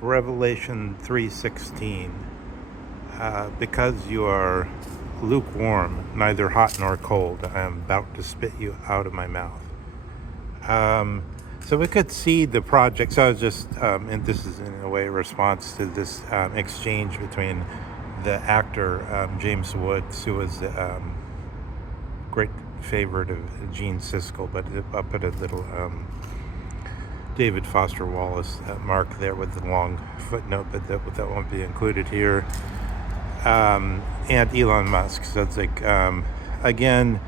Revelation 3:16. Because you are lukewarm, neither hot nor cold, I am about to spit you out of my mouth. So we could see the project. So I was just, and this is in a way a response to this exchange between the actor James Woods, who was the great favorite of Gene Siskel, but I'll put a little David Foster Wallace mark there with the long footnote, but that won't be included here. And Elon Musk. So it's like, again,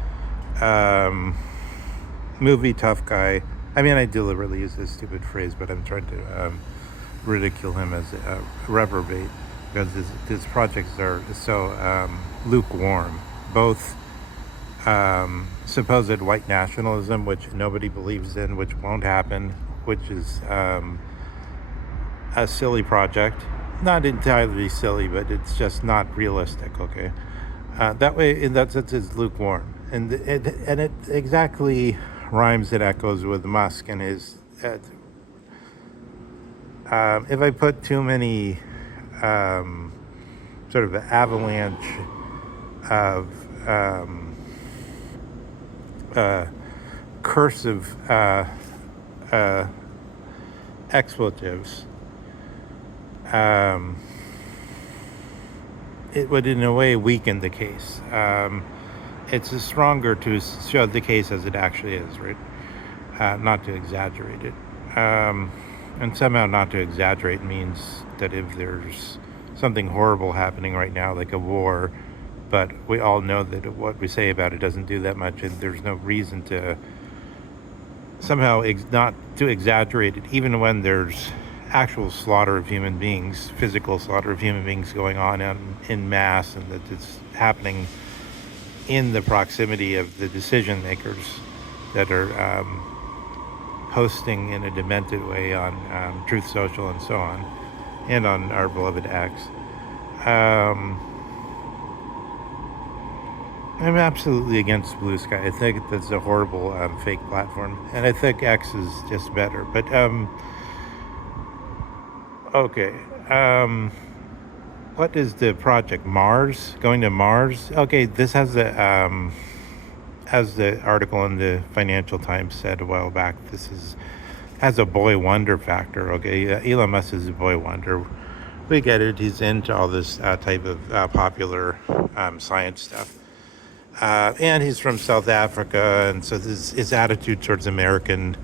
movie tough guy. I mean, I deliberately use this stupid phrase, but I'm trying to ridicule him as a reprobate because his projects are so lukewarm. Both supposed white nationalism, which nobody believes in, which won't happen, which is a silly project. Not entirely silly, but it's just not realistic, okay? That way, in that sense, it's lukewarm. And it exactly rhymes and echoes with Musk and his... if I put too many sort of avalanche of cursive expletives, it would in a way weaken the case. It's stronger to show the case as it actually is, right? Not to exaggerate it. And somehow not to exaggerate means that if there's something horrible happening right now, like a war, but we all know that what we say about it doesn't do that much, and there's no reason to somehow not to exaggerate it, even when there's actual slaughter of human beings, physical slaughter of human beings going on in mass, and that it's happening in the proximity of the decision makers that are posting in a demented way on Truth Social and so on, and on our beloved X. I'm absolutely against Blue Sky. I think that's a horrible fake platform, and I think X is just better. But okay, what is the project? Mars? Going to Mars? Okay, this has the as the article in the Financial Times said a while back, has a boy wonder factor. Okay, Elon Musk is a boy wonder. We get it. He's into all this type of popular science stuff. And he's from South Africa, and so his attitude towards American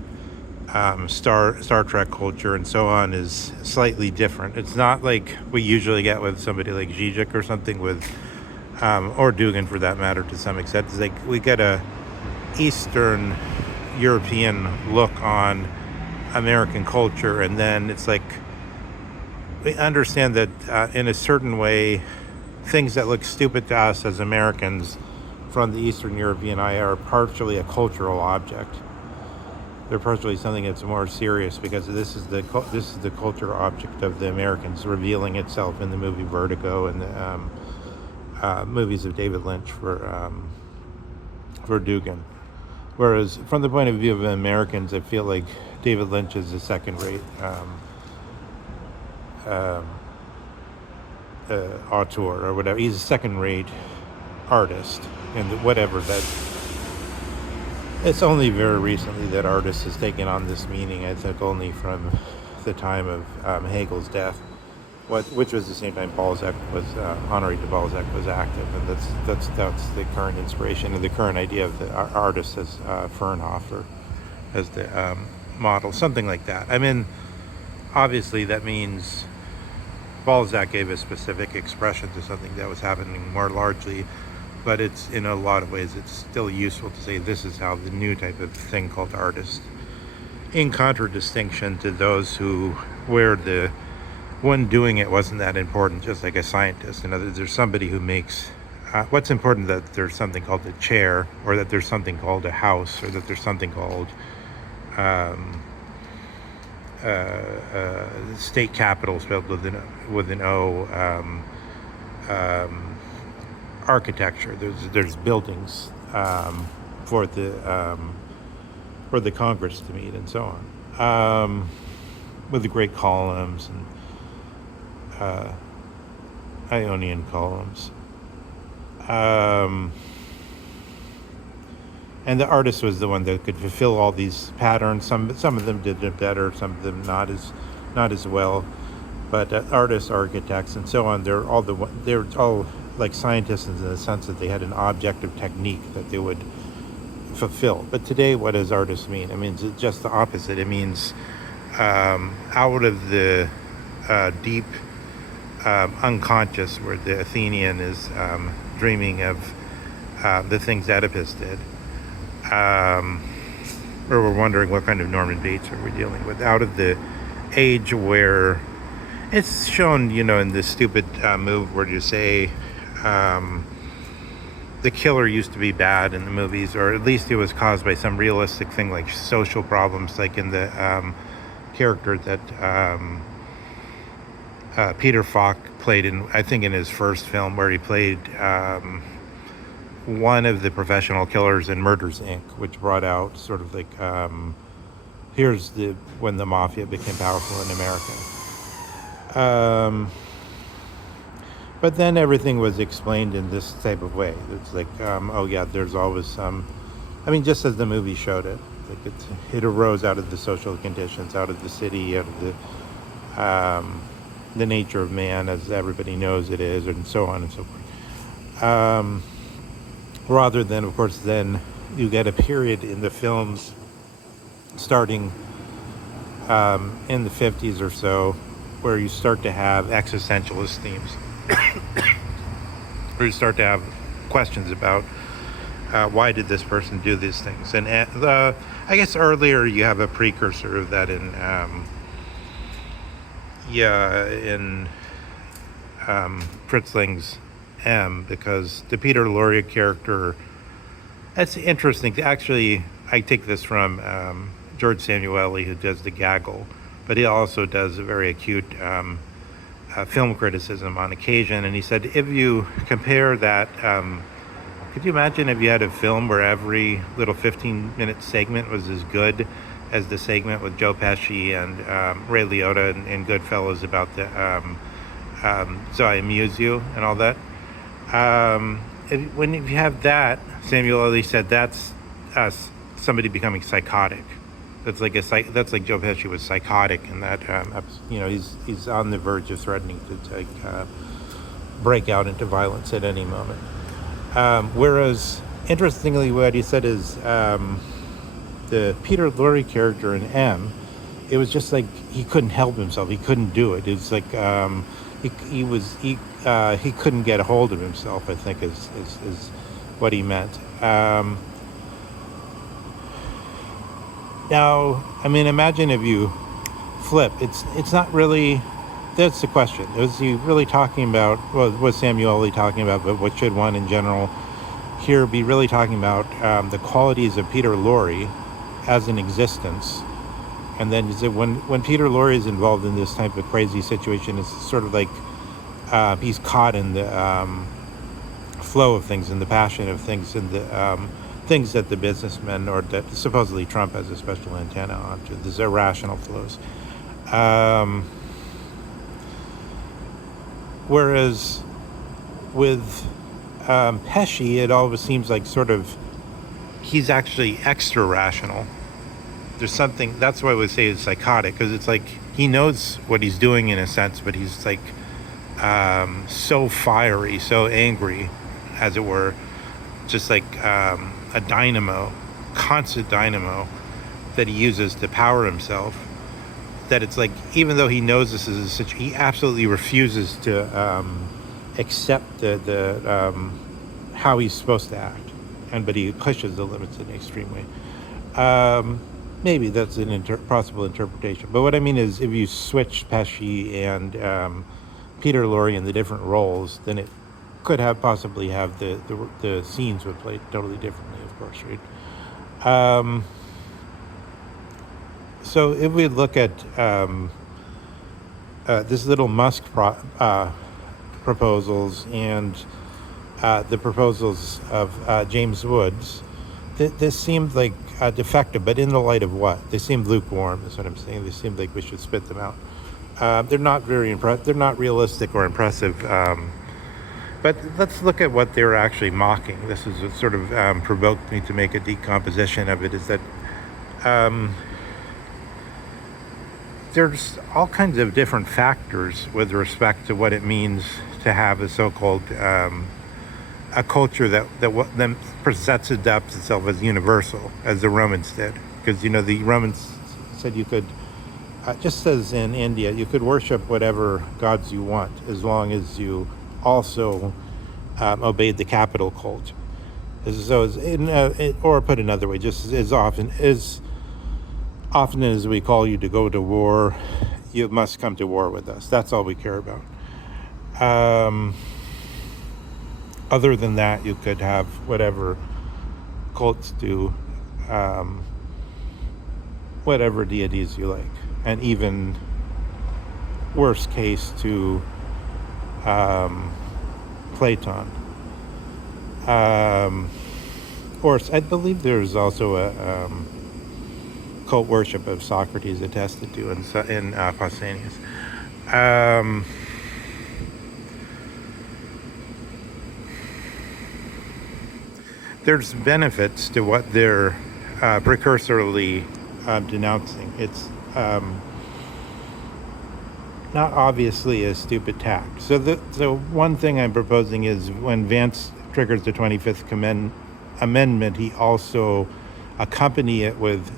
Star Trek culture and so on is slightly different. It's not like we usually get with somebody like Zizek or something with, or Dugan for that matter to some extent. It's like we get a Eastern European look on American culture, and then it's like we understand that in a certain way, things that look stupid to us as Americans from the Eastern European eye are partially a cultural object. They're partially something that's more serious because this is the cultural object of the Americans revealing itself in the movie Vertigo and the movies of David Lynch for Dugan. Whereas from the point of view of Americans, I feel like David Lynch is a second-rate auteur or whatever. He's a second-rate artist, and whatever that. It's only very recently that artist has taken on this meaning. I think only from the time of Hegel's death, which was the same time Balzac was Henri de Balzac was active, and that's the current inspiration and the current idea of the artist as Fernhofer as the model, something like that. I mean, obviously that means Balzac gave a specific expression to something that was happening more largely, but it's in a lot of ways it's still useful to say this is how the new type of thing called artist, in contradistinction to those where the one doing it wasn't that important, just like a scientist. In other words, there's somebody who makes what's important, that there's something called a chair, or that there's something called a house, or that there's something called state capital spelled with an O, architecture. There's buildings for the Congress to meet and so on, with the great columns and uh, Ionian columns. Um, and the artist was the one that could fulfill all these patterns. Some of them did it better, some of them not as well. But artists, architects, and so on, they're all like scientists in the sense that they had an objective technique that they would fulfill. But today, what does artist mean? I mean, it's just the opposite. It means out of the deep unconscious, where the Athenian is dreaming of the things Oedipus did. Or we're wondering what kind of Norman Bates are we dealing with. Out of the age where it's shown, in this stupid move where you say the killer used to be bad in the movies, or at least it was caused by some realistic thing like social problems, like in the character that Peter Falk played in, I think in his first film, where he played one of the professional killers in Murders Inc., which brought out sort of like here's when the mafia became powerful in America. But then everything was explained in this type of way. It's like, oh yeah, there's always some. I mean, just as the movie showed it, like it arose out of the social conditions, out of the city, out of the nature of man, as everybody knows it is, and so on and so forth. Rather than, of course, then you get a period in the films starting in the 50s or so, where you start to have existentialist themes, where you start to have questions about why did this person do these things. And I guess earlier you have a precursor of that in Fritz Lang's M, because the Peter Lorre character, that's interesting. Actually, I take this from George Samueli, who does The Gaggle, but he also does a very acute film criticism on occasion. And he said, if you compare that, could you imagine if you had a film where every little 15-minute segment was as good as the segment with Joe Pesci and Ray Liotta and Goodfellas about the So I Amuse You and all that? When you have that, Samuel L. said that's somebody becoming psychotic. That's like Joe Pesci was psychotic in that. He's on the verge of threatening to break out into violence at any moment. Whereas, interestingly, what he said is the Peter Lorre character in M, it was just like he couldn't help himself. He couldn't do it. It's like he couldn't get a hold of himself, I think is what he meant. Now, I mean, imagine if you flip. It's not really. That's the question. Was he really talking about? Well, was Samueli talking about? But what should one in general here be really talking about? The qualities of Peter Lorre as an existence. And then when Peter Lorre is involved in this type of crazy situation, it's sort of like he's caught in the flow of things, and the passion of things, and the things that the businessmen, or that supposedly Trump has a special antenna on, to these irrational flows. Whereas with Pesci, it always seems like sort of he's actually extra rational. There's something, that's why I would say it's psychotic, because it's like he knows what he's doing in a sense, but he's like so fiery, so angry, as it were, just like a dynamo, constant dynamo that he uses to power himself, that it's like, even though he knows this is a situation, he absolutely refuses to accept the how he's supposed to act, but he pushes the limits in an extreme way. Maybe that's an possible interpretation. But what I mean is, if you switch Pesci and Peter Lorre in the different roles, then it could possibly have the scenes would play totally differently, of course, right? So if we look at this little Musk proposals and the proposals of James Woods, this seemed like defective, but in the light of what? They seemed lukewarm, is what I'm saying. They seemed like we should spit them out. They're not very they're not realistic or impressive. But let's look at what they're actually mocking. This is what sort of provoked me to make a decomposition of it. Is that um, there's all kinds of different factors with respect to what it means to have a so-called a culture that then presents itself as universal, as the Romans did, because the Romans said you could, just as in India, you could worship whatever gods you want as long as you also obeyed the capital cult. So, or put another way, just as often as we call you to go to war, you must come to war with us. That's all we care about. Um, Other than that, you could have whatever cults do, um, whatever deities you like, and even worst case to um, Platon. Um, or I believe there's also a cult worship of Socrates attested to in Pausanias. Um, there's benefits to what they're precursorily denouncing. It's not obviously a stupid tact. So one thing I'm proposing is when Vance triggers the 25th Amendment, he also accompany it with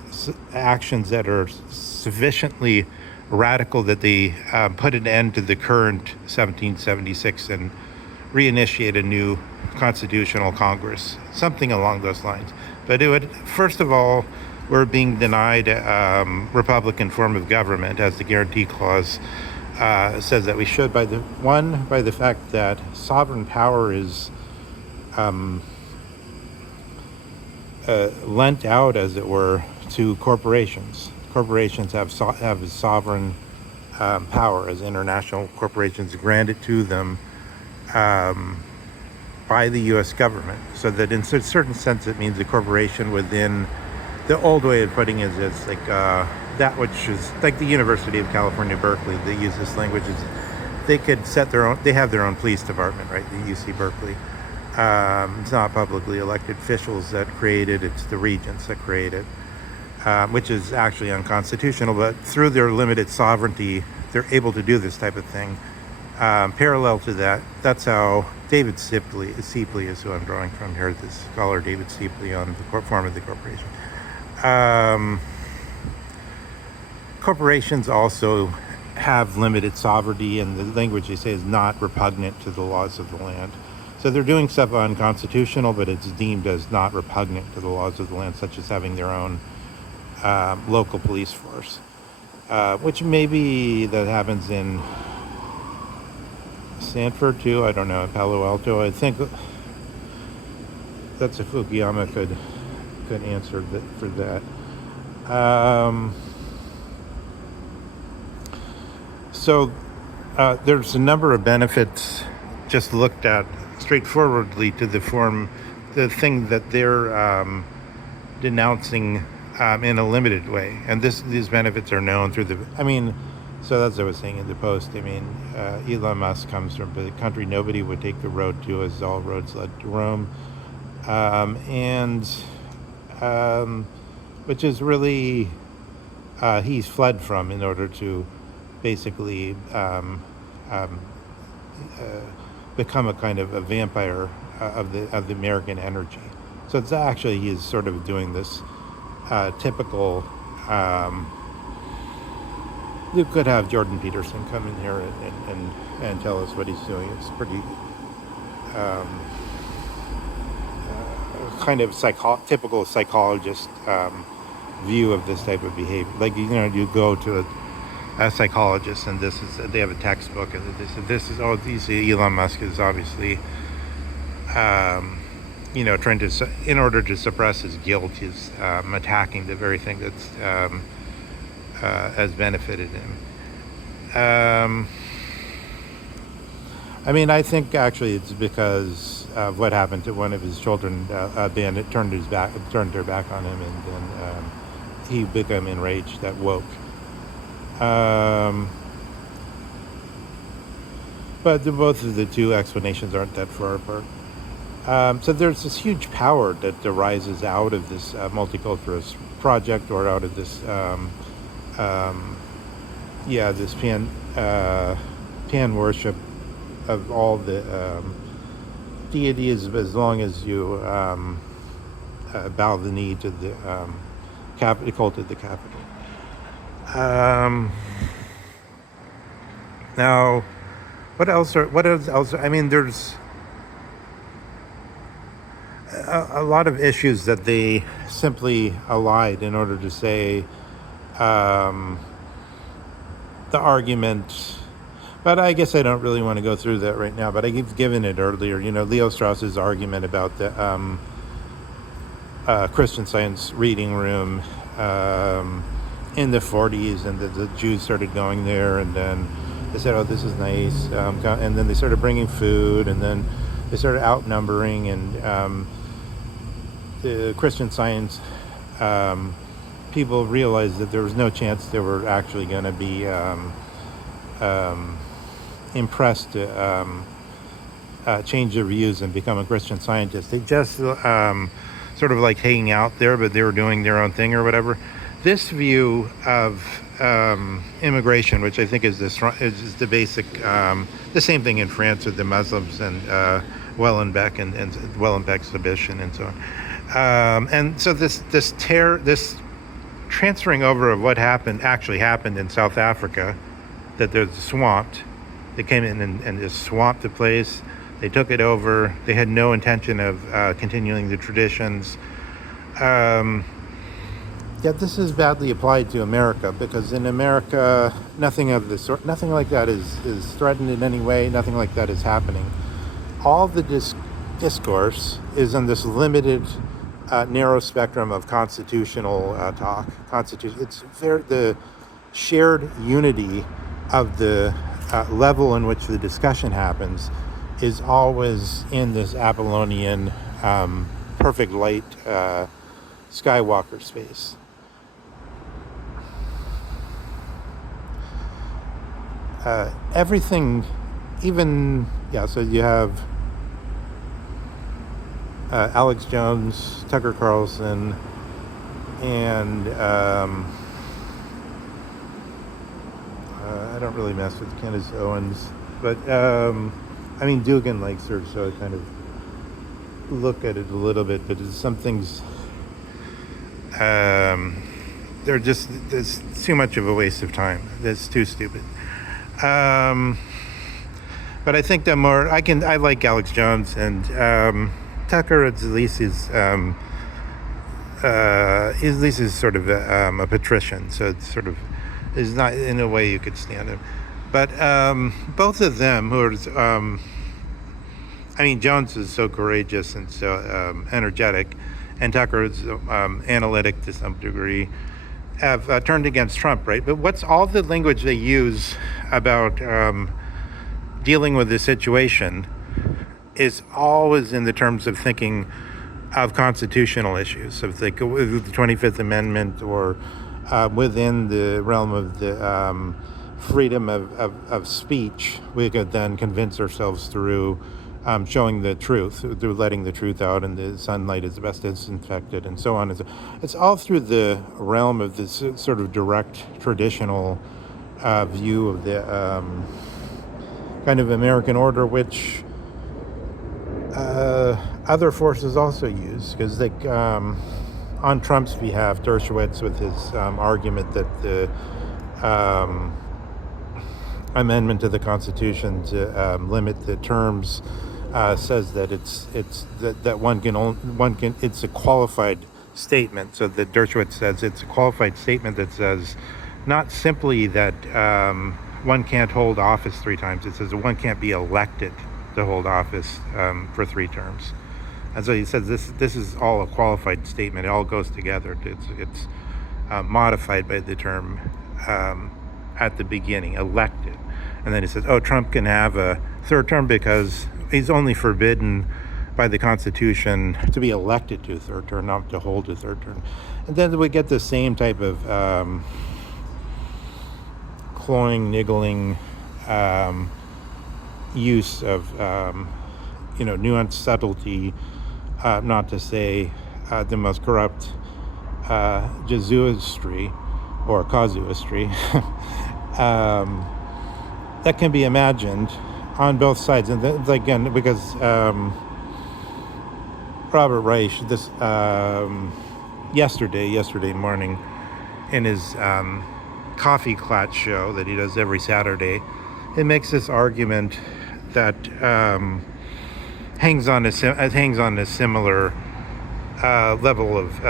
actions that are sufficiently radical that they put an end to the current 1776 and reinitiate a new constitutional Congress, something along those lines. But it would, first of all, we're being denied Republican form of government, as the Guarantee Clause says that we should, by the fact that sovereign power is lent out, as it were, to corporations. Corporations have sovereign power, as international corporations grant it to them by the U.S. government. So that in a certain sense, it means a corporation within the old way of putting it is like that which is like the University of California, Berkeley. They use this language. They could set their own. They have their own police department, right? The UC Berkeley. It's not publicly elected officials that create it. It's the regents that create it, which is actually unconstitutional. But through their limited sovereignty, they're able to do this type of thing. Parallel to that, that's how David Sipley is who I'm drawing from here, this scholar David Sipley on the form of the corporation. Corporations also have limited sovereignty, and the language they say is not repugnant to the laws of the land. So they're doing stuff unconstitutional, but it's deemed as not repugnant to the laws of the land, such as having their own local police force, which maybe that happens in Stanford too. I don't know, Palo Alto. I think that's a Fukuyama could answer for that. So there's a number of benefits just looked at straightforwardly to the thing that they're denouncing in a limited way. And these benefits are known through so as I was saying in the post, Elon Musk comes from a country nobody would take the road to, as all roads led to Rome. Which is really, he's fled from in order to basically become a kind of a vampire of the American energy. So it's actually, he's sort of doing this typical, you could have Jordan Peterson come in here and tell us what he's doing. It's pretty kind of typical psychologist view of this type of behavior. Like, you go to a psychologist and they have a textbook and you see Elon Musk is obviously trying to, in order to suppress his guilt, he's attacking the very thing that's has benefited him. I think actually it's because of what happened to one of his children. A bandit turned their back on him, and then he became enraged at woke. but both of the two explanations aren't that far apart. So there's this huge power that arises out of this multiculturalist project, or out of this, um, this pan worship of all the deities, as long as you bow the knee to the cult of the capital. Now, what else? I mean, there's a lot of issues that they simply allied in order to say the argument. But I guess I don't really want to go through that right now. But I've given it earlier. Leo Strauss's argument about the Christian Science reading room in the 40s, and the Jews started going there, and then they said, "Oh, this is nice," and then they started bringing food, and then they started outnumbering, and the Christian Science people realized that there was no chance they were actually going to be impressed to change their views and become a Christian Scientist. They just sort of like hanging out there, but they were doing their own thing or whatever. This view of immigration, which I think is the basic, the same thing in France with the Muslims and Wellenbeck and Wellenbeck's Submission and so on. And so this transferring over of what actually happened in South Africa, that there's swamped. They came in and just swamped the place. They took it over. They had no intention of continuing the traditions. Yet this is badly applied to America, because in America, nothing of the sort, nothing like that is threatened in any way. Nothing like that is happening. All the discourse is on this limited, narrow spectrum of constitutional talk. It's the shared unity of the level in which the discussion happens is always in this Apollonian perfect light Skywalker space. Everything, so you have Alex Jones, Tucker Carlson, and I don't really mess with Candace Owens, but I mean, Dugan likes her, so I kind of look at it a little bit, but some things, there's too much of a waste of time. That's too stupid. But I think I like Alex Jones, and Tucker at least is sort of a patrician, so it's sort of is not in a way you could stand him. But both of them, who are, Jones is so courageous and so energetic, and Tucker is analytic to some degree, have turned against Trump, right? But what's all the language they use about dealing with this situation is always in the terms of thinking of constitutional issues, of the 25th Amendment, or within the realm of the freedom of speech. We could then convince ourselves through showing the truth, through letting the truth out, and the sunlight is the best disinfectant, and so on. It's all through the realm of this sort of direct, traditional view of the kind of American order, which other forces also use, because on Trump's behalf, Dershowitz, with his argument that the amendment to the Constitution to limit the terms says that it's a qualified statement. So that Dershowitz says it's a qualified statement that says not simply that one can't hold office 3 times. It says that one can't be elected to hold office for 3 terms. And so he says this is all a qualified statement. It all goes together. It's modified by the term at the beginning, elected. And then he says, Trump can have a 3rd term because he's only forbidden by the Constitution to be elected to a 3rd term, not to hold a 3rd term. And then we get the same type of cloying, niggling use of nuanced subtlety, not to say the most corrupt Jesuistry or casuistry that can be imagined on both sides. And again, because Robert Reich, this yesterday morning, in his coffee clatch show that he does every Saturday, it makes this argument that hangs on a similar level of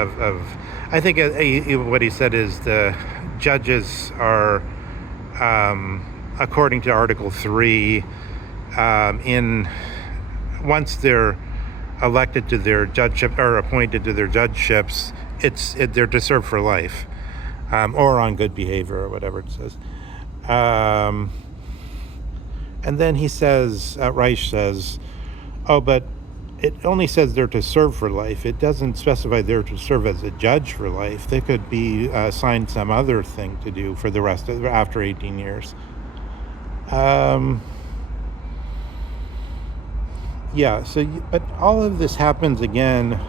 I think what he said is the judges are, according to Article 3, in once they're elected to their judgeship or appointed to their judgeships, they're to serve for life, or on good behavior or whatever it says. And then he says, Reich says, oh, but it only says they're to serve for life. It doesn't specify they're to serve as a judge for life. They could be assigned some other thing to do for the rest of after 18 years. Yeah, but all of this happens again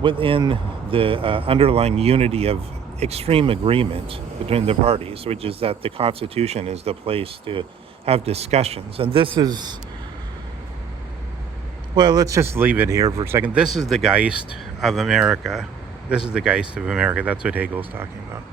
within the underlying unity of extreme agreement between the parties, which is that the Constitution is the place to have discussions. And this is, well, let's just leave it here for a second. This is the Geist of America. This is the Geist of America. That's what Hegel's talking about.